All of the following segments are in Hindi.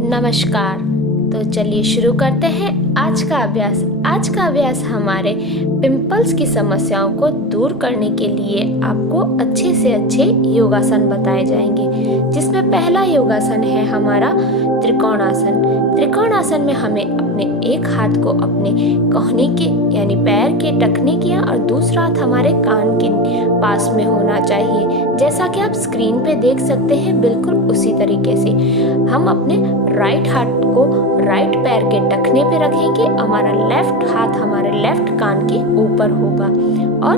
नमस्कार। तो चलिए शुरू करते हैं आज का अभ्यास। आज का अभ्यास हमारे पिंपल्स की समस्याओं को दूर करने के लिए आपको अच्छे से अच्छे योगासन बताए जाएंगे, जिसमें पहला योगासन है हमारा त्रिकोणासन। त्रिकोणासन में हमें अपने एक हाथ को अपने कोहनी के यानी पैर के टखने के और दूसरा हाथ हमारे कान के पास में होना चाहिए। जैसा कि आप स्क्रीन पे देख सकते हैं, बिल्कुल उसी तरीके से हम अपने राइट हाथ को राइट पैर के टखने पे रखेंगे। हमारा लेफ्ट हाथ हमारे लेफ्ट कान के ऊपर होगा और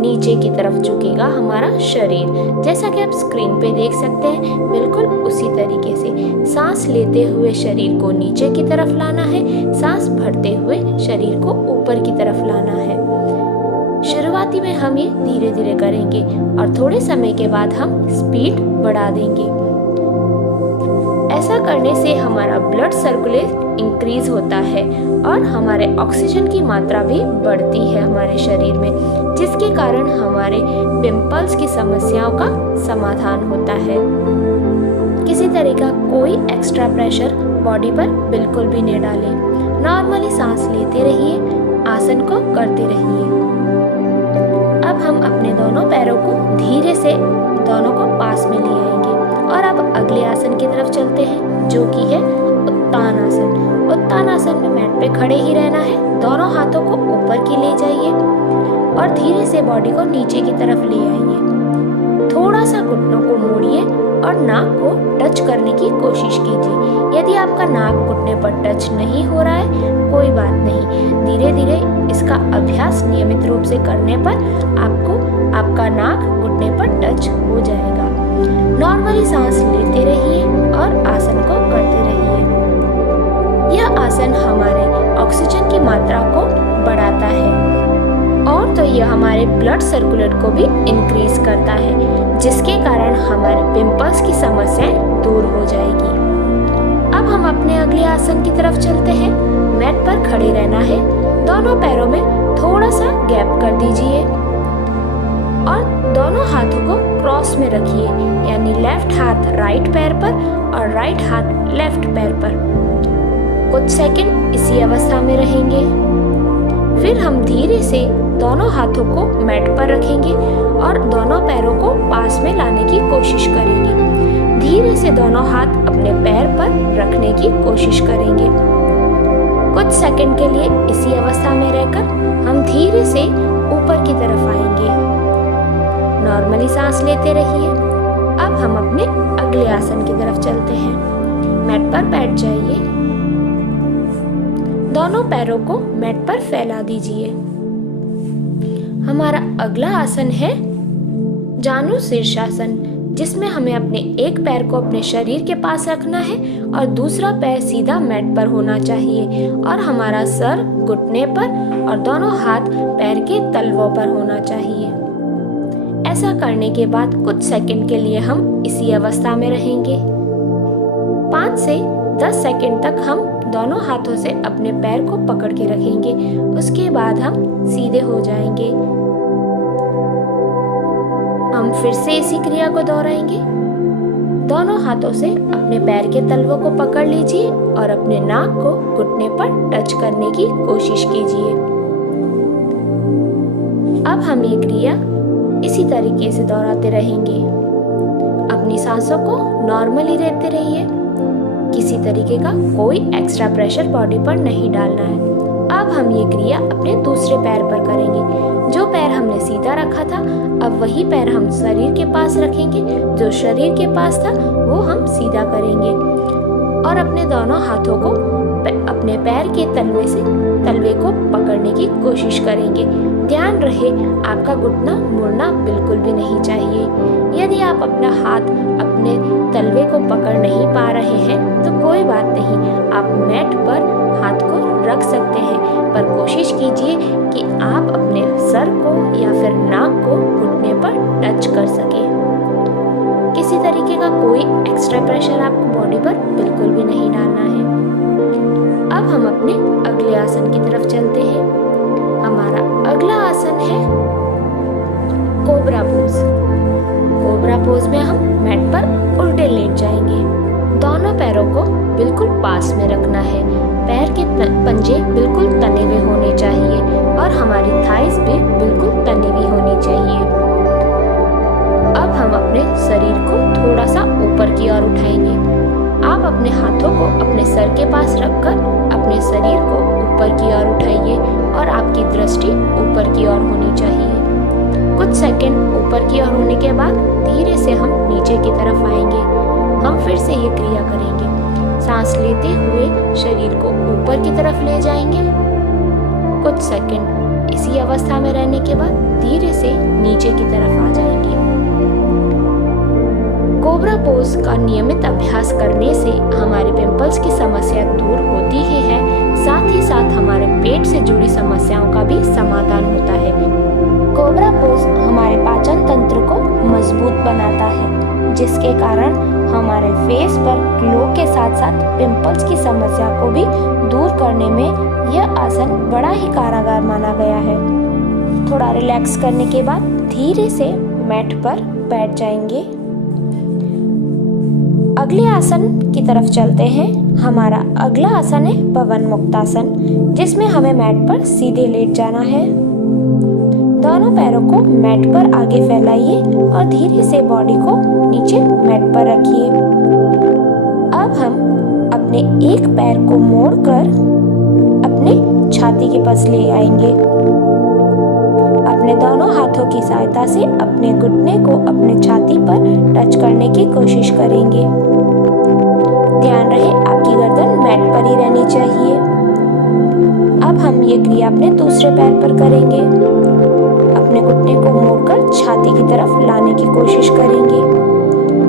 नीचे की तरफ झुकेगा हमारा शरीर। जैसा कि आप स्क्रीन पे देख सकते हैं, बिल्कुल उसी तरीके से सांस लेते हुए शरीर को नीचे की तरफ लाना है, सांस भरते हुए शरीर को ऊपर की तरफ लाना है। शुरुआती में हम ये धीरे धीरे करेंगे और थोड़े समय के बाद हम स्पीड बढ़ा देंगे। ऐसा करने से हमारा ब्लड सर्कुलेशन इंक्रीज होता है और हमारे ऑक्सीजन की मात्रा भी बढ़ती है हमारे शरीर में, जिसके कारण हमारे पिंपल्स की समस्याओं का समाधान होता है। किसी तरह का कोई एक्स्ट्रा प्रेशर बॉडी पर बिल्कुल भी नहीं डालें। नॉर्मली सांस लेते रहिए, आसन को करते रहिए। अब हम अपने दोनों पैरों को धीरे से दोनों को पास में ले आएंगे और अब अगले आसन की तरफ चलते हैं, जो कि है उत्तान आसन। उत्तान आसन में मैट पे खड़े ही रहना है। दोनों हाथों को ऊपर की ले जाइए और धीरे से बॉडी को नीचे की तरफ ले आइए। थोड़ा सा घुटनों को मोड़िए और नाक को टच करने की कोशिश कीजिए। यदि आपका नाक घुटने पर टच नहीं हो रहा है, कोई बात नहीं, धीरे धीरे इसका अभ्यास नियमित रूप से करने पर आपका नाक घुटने पर टच हो जाएगा। नॉर्मली सांस लेते रहिए और आसन को करते रहिए। यह आसन हमारे ऑक्सीजन की मात्रा को बढ़ाता है और तो यह हमारे ब्लड सर्कुलेट को भी इंक्रीज करता है, जिसके कारण हमारे पिंपल्स की समस्याएं दूर हो जाएगी। अब हम अपने अगले आसन की तरफ चलते हैं। मैट पर खड़े रहना है। दोनों पैरों में थोड़ा सा गैप कर दीजिए और दोनों हाथों को क्रॉस में रखिए, यानी लेफ्ट हाथ राइट पैर पर और राइट हाथ लेफ्ट पैर पर। कुछ सेकंड इसी अवस्था में रहेंगे। फिर हम धीरे से दोनों हाथों को मैट पर रखेंगे और दोनों पैरों को पास में लाने की कोशिश करेंगे। धीरे से दोनों हाथ अपने पैर पर रखने की कोशिश करेंगे। कुछ सेकंड के लिए इसी अवस्था में रहकर हम धीरे से ऊपर की तरफ आएंगे। नॉर्मली सांस लेते रहिए। अब हम अपने अगले आसन की तरफ चलते हैं। मैट पर बैठ जाइए। दोनों पैरों को मैट पर फैला दीजिए। हमारा अगला आसन है जानु शीर्षासन, जिसमें हमें अपने एक पैर को अपने शरीर के पास रखना है और दूसरा पैर सीधा मैट पर होना चाहिए और हमारा सर घुटने पर और दोनों हाथ पैर के तलवों पर होना चाहिए। ऐसा करने के बाद कुछ सेकंड के लिए हम इसी अवस्था में रहेंगे। 5 से 10 सेकंड तक हम दोनों हाथों से अपने पैर को पकड़ के रखेंगे। उसके बाद हम सीधे हो जाएंगे। हम फिर से इसी क्रिया को दोहराएंगे। दोनों हाथों से अपने पैर के तलवों को पकड़ लीजिए और अपने नाक को घुटने पर टच करने की कोशिश कीजिए। अब हम ये क्रिया इसी तरीके से दोहराते रहेंगे। अपनी सांसों को नॉर्मली लेते रहिए। किसी तरीके का कोई एक्स्ट्रा प्रेशर बॉडी पर नहीं डालना है। अब हम ये क्रिया अपने दूसरे पैर पर करेंगे। जो पैर हमने सीधा रखा था, अब वही पैर हम शरीर के पास रखेंगे। जो शरीर के पास था वो हम सीधा करेंगे और अपने दोनों हाथों को अपने पैर के तलवे को पकड़ने की कोशिश करेंगे। ध्यान रहे, आपका घुटना मुड़ना बिल्कुल भी नहीं चाहिए। यदि आप अपना हाथ अपने तलवे को पकड़ नहीं पा रहे हैं तो कोई बात नहीं, आप मैट पर हाथ को रख सकते हैं, पर कोशिश कीजिए कि आप अपने सर को या फिर नाक को घुटने पर टच कर सकें। किसी तरीके का कोई एक्स्ट्रा प्रेशर आपको बॉडी पर बिल्कुल भी नहीं डालना है। अब हम अपने अगले आसन की तरफ चलते हैं। हमारा अगला आसन है कोबरा पोज। कोबरा पोज में हम मैट पर उल्टे लेट जाएंगे। दोनों पैरों को पास में रखना है। पैर के पंजे बिल्कुल तने हुए होने चाहिए और हमारी थाइस भी बिल्कुल तनी हुई होनी चाहिए। अब हम अपने शरीर को थोड़ा सा ऊपर की ओर उठाएंगे। आप अपने हाथों को अपने सर के पास रखकर अपने शरीर को ऊपर की ओर उठाइए और आपकी दृष्टि ऊपर की ओर होनी चाहिए। कुछ सेकंड ऊपर की ओर होने के बाद धीरे से हम नीचे की तरफ आएंगे। हम फिर से ये क्रिया करेंगे। सांस लेते हुए शरीर को ऊपर की तरफ ले जाएंगे। कुछ सेकंड इसी अवस्था में रहने के बाद धीरे से नीचे की तरफ आ जाएंगे। कोबरा पोज का नियमित अभ्यास करने से हमारे पिंपल्स की समस्या दूर होती ही है, साथ ही साथ हमारे पेट से जुड़ी समस्याओं का भी समाधान होता है। कोबरा पोज हमारे पाचन तंत्र को मजबूत बनाता है, जिसके कारण हमारे फेस पर ग्लो के साथ साथ पिंपल्स की समस्या को भी दूर करने में यह आसन बड़ा ही कारगर माना गया है। थोड़ा रिलैक्स करने के बाद धीरे से मैट पर बैठ जाएंगे। अगले आसन की तरफ चलते हैं। हमारा अगला आसन है पवन मुक्तासन, जिसमें हमें मैट पर सीधे लेट जाना है। दोनों पैरों को मैट पर आगे फैलाइए और धीरे से बॉडी को नीचे मैट पर रखिए। अब हम अपने एक पैर को मोड़कर अपने छाती के पास ले आएंगे। अपने दोनों हाथों की सहायता से अपने घुटने को अपने छाती पर टच करने की कोशिश करेंगे। ध्यान रहे आपकी गर्दन मैट पर ही रहनी चाहिए। अब हम ये क्रिया अपने दूसरे पैर पर करेंगे। अपने घुटने को मोड़कर छाती की तरफ लाने की कोशिश करेंगे।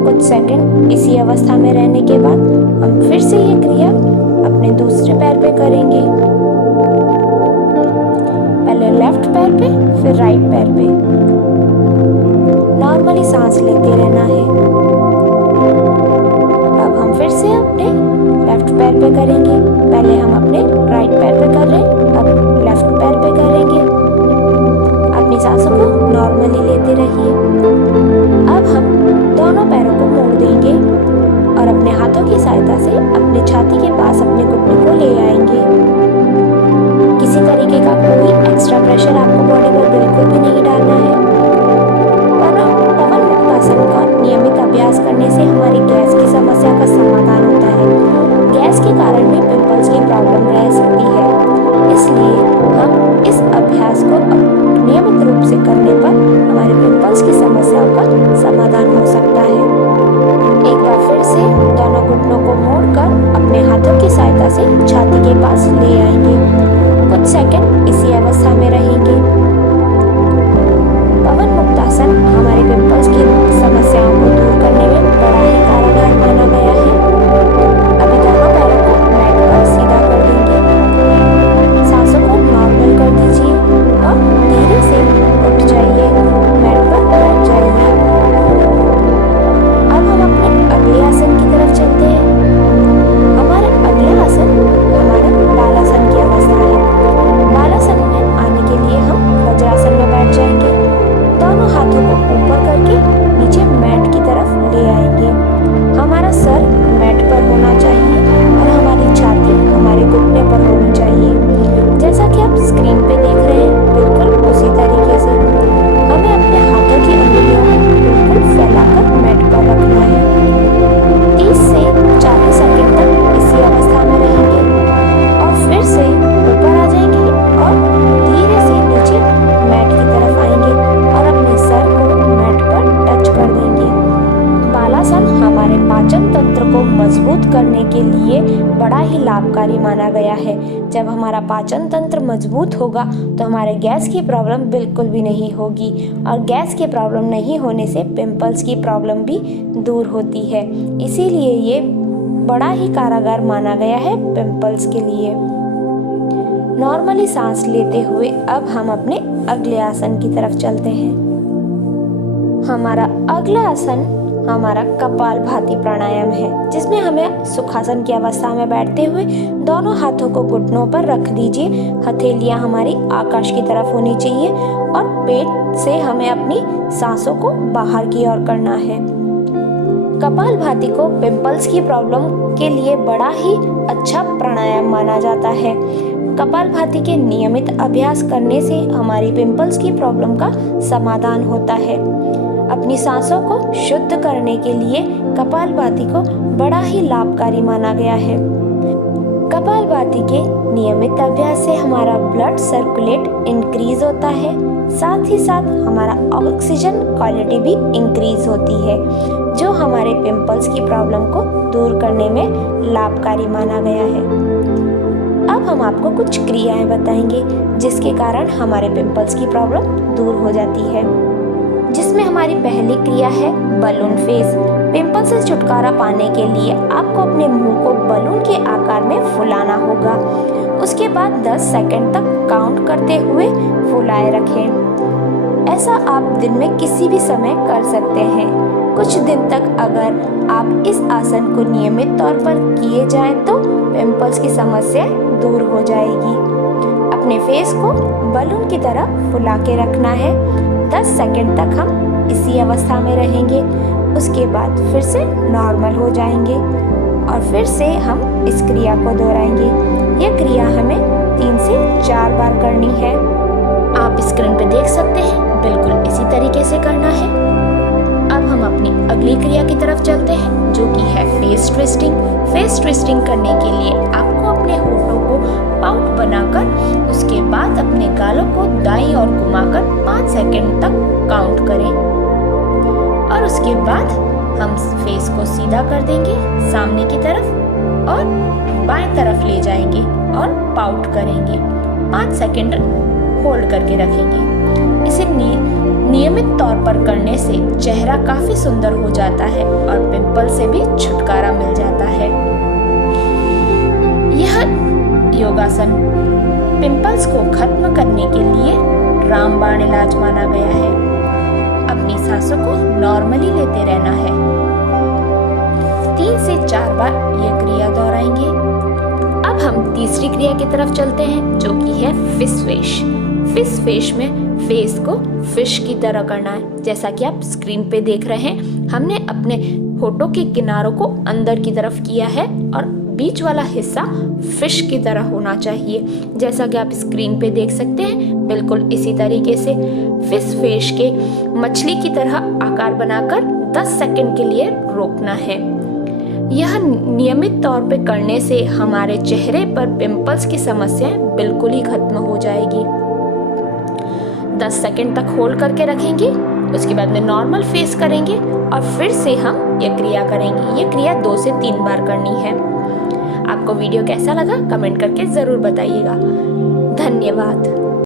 कुछ सेकंड इसी अवस्था में रहने के बाद हम फिर से ये क्रिया अपने दूसरे पैर पे करेंगे। पहले लेफ्ट पैर पे, फिर राइट पैर पे। नॉर्मली सांस लेते रहना है। अब हम फिर से अपने लेफ्ट पैर पे करेंगे। पहले हम अपने राइट पैर पे कर रहे हैं, अब लेफ्ट पैर पे करेंगे। अपनी सांसों को नॉर्मली लेते रहिए। अब हम दोनों पैरों को मोड़ देंगे और अपने हाथों की सहायता से अपने छाती के पास अपने घुटने को ले आएंगे। किसी तरीके का कोई एक्स्ट्रा प्रेशर आपको बॉडी पर बिल्कुल भी नहीं डालना है। पवन मुक्तासन का नियमित अभ्यास करने से हमारी गैस की समस्या का समाधान होता है। गैस के कारण भी पिंपल्स की प्रॉब्लम रह सकती है, इसलिए हम इस अभ्यास को नियमित रूप से करने पर हमारे पिंपल्स की समस्याओं का समाधान हो सकता है। एक बार फिर से दोनों घुटनों को मोड़कर अपने हाथों की सहायता से छाती के पास ले आएंगे। कुछ सेकंड इसी अवस्था में रहेंगे। पवन मुक्तासन हमारे पिंपल्स की समस्याओं को दूर करने में बड़ा ही कारगर माना गया है। अभी दोनों पैरों को मैट पर सीधा कर देंगे। सांसों को नॉर्मल कर दीजिए और धीरे से उठ जाइए, मैट पर बैठ जाइए। अब हम अपने अगले आसन की तरफ चलते हैं। हमारा अगला आसन हमारा बालासन की अवस्था है। बालासन में आने के लिए हम वज्रासन में बैठ जाएंगे। दोनों हाथों को ऊपर करके नीचे मैट की तरफ ले आएंगे। हमारा सर मैट पर होना चाहिए और हमारी छाती हमारे घुटने पर होनी चाहिए। जैसा कि आप स्क्रीन पे देख रहे हैं, बिल्कुल उसी तरीके से हमें अपने हाथों की अंगुलियों को बिल्कुल फैलाकर मैट पर रखना है। 30 से 40 सेकंड तक इसी अवस्था में रहेंगे और फिर से ऊपर आ जाएंगे और धीरे से नीचे मैट की तरफ आएंगे और अपने सर को मैट पर टच कर देंगे। बालासन हमारे पाचन तंत्र को मजबूत करने के लिए बड़ा ही लाभकारी माना गया है। जब हमारा पाचन तंत्र मजबूत होगा तो हमारे गैस की प्रॉब्लम बिल्कुल भी नहीं होगी और गैस की प्रॉब्लम नहीं होने से पिंपल्स की प्रॉब्लम भी दूर होती है। इसीलिए ये बड़ा ही कारगर माना गया है पिंपल्स के लिए। नॉर्मली सांस लेते हुए अब हम अपने अगले आसन की तरफ चलते हैं। हमारा अगला आसन हमारा कपालभाति प्राणायाम है, जिसमें हमें सुखासन की अवस्था में बैठते हुए दोनों हाथों को घुटनों पर रख दीजिए। हथेलियां हमारी आकाश की तरफ होनी चाहिए और पेट से हमें अपनी सांसों को बाहर की ओर करना है। कपालभाति को पिंपल्स की प्रॉब्लम के लिए बड़ा ही अच्छा प्राणायाम माना जाता है। कपालभाति के नियमित अभ्यास करने से हमारी पिंपल्स की प्रॉब्लम का समाधान होता है। अपनी सांसों को शुद्ध करने के लिए कपालभाति को बड़ा ही लाभकारी माना गया है। कपालभाति के नियमित अभ्यास से हमारा ब्लड सर्कुलेट इंक्रीज होता है, साथ ही साथ हमारा ऑक्सीजन क्वालिटी भी इंक्रीज होती है, जो हमारे पिंपल्स की प्रॉब्लम को दूर करने में लाभकारी माना गया है। अब हम आपको कुछ क्रियाएं बताएंगे जिसके कारण हमारे पिंपल्स की प्रॉब्लम दूर हो जाती है, जिसमें हमारी पहली क्रिया है बलून फेस। पिंपल से छुटकारा पाने के लिए आपको अपने मुंह को बलून के आकार में फुलाना होगा। उसके बाद 10 सेकंड तक काउंट करते हुए फुलाए रखें। ऐसा आप दिन में किसी भी समय कर सकते हैं। कुछ दिन तक अगर आप इस आसन को नियमित तौर पर किए जाएं तो पिंपल्स की समस्या दूर हो जाएगी। अपने फेस को बलून की तरह फुला के रखना है। 10 सेकंड तक हम इसी अवस्था में रहेंगे। उसके बाद फिर से नॉर्मल हो जाएंगे और फिर से हम इस क्रिया को दोहराएंगे। यह क्रिया हमें 3 से 4 बार करनी है। आप स्क्रीन पे देख सकते हैं, बिल्कुल इसी तरीके से करना है। अब हम अपनी अगली क्रिया की तरफ चलते हैं, जो कि है फेस ट्विस्टिंग। फेस ट्विस्टिंग करने के लिए आपको अपने होठों को पाउट बनाकर उसके बाद अपने गालों को दाईं ओर घुमाकर 5 सेकंड तक काउंट करें और उसके बाद हम फेस को सीधा कर देंगे सामने की तरफ और बाएं तरफ ले जाएंगे और पाउट करेंगे। 5 सेकंड होल्ड करके रखेंगे। इसे नियमित तौर पर करने से चेहरा काफी सुंदर हो जाता है और पिंपल से भी छुटकारा मिल जाता है। यह योगासन पिंपल्स को खत्म करने के लिए रामबाण इलाज माना गया है। अपनी सांसों को नॉर्मली लेते रहना है। 3 से 4 बार यह क्रिया दोहराएंगे। अब हम तीसरी क्रिया की तरफ चलते हैं, जो कि है फिश फेस। फिश फेस में फेस को फिश की तरह करना है। जैसा कि आप स्क्रीन पे देख रहे हैं, हमने अपने होठों के किनारों को अंदर की तरफ किया है और बीच वाला हिस्सा फिश की तरह होना चाहिए। जैसा कि आप स्क्रीन पे देख सकते हैं, बिल्कुल इसी तरीके से फिश फेस के मछली की तरह आकार बनाकर 10 सेकंड के लिए रोकना है। यह नियमित तौर पे करने से हमारे चेहरे पर पिंपल्स की समस्याएं बिल्कुल ही खत्म हो जाएगी। 10 सेकंड तक होल्ड करके रखेंगे। उसके बाद में नॉर्मल फेस करेंगे और फिर से हम यह क्रिया करेंगे। यह क्रिया 2 से 3 बार करनी है। आपको वीडियो कैसा लगा कमेंट करके ज़रूर बताइएगा। धन्यवाद।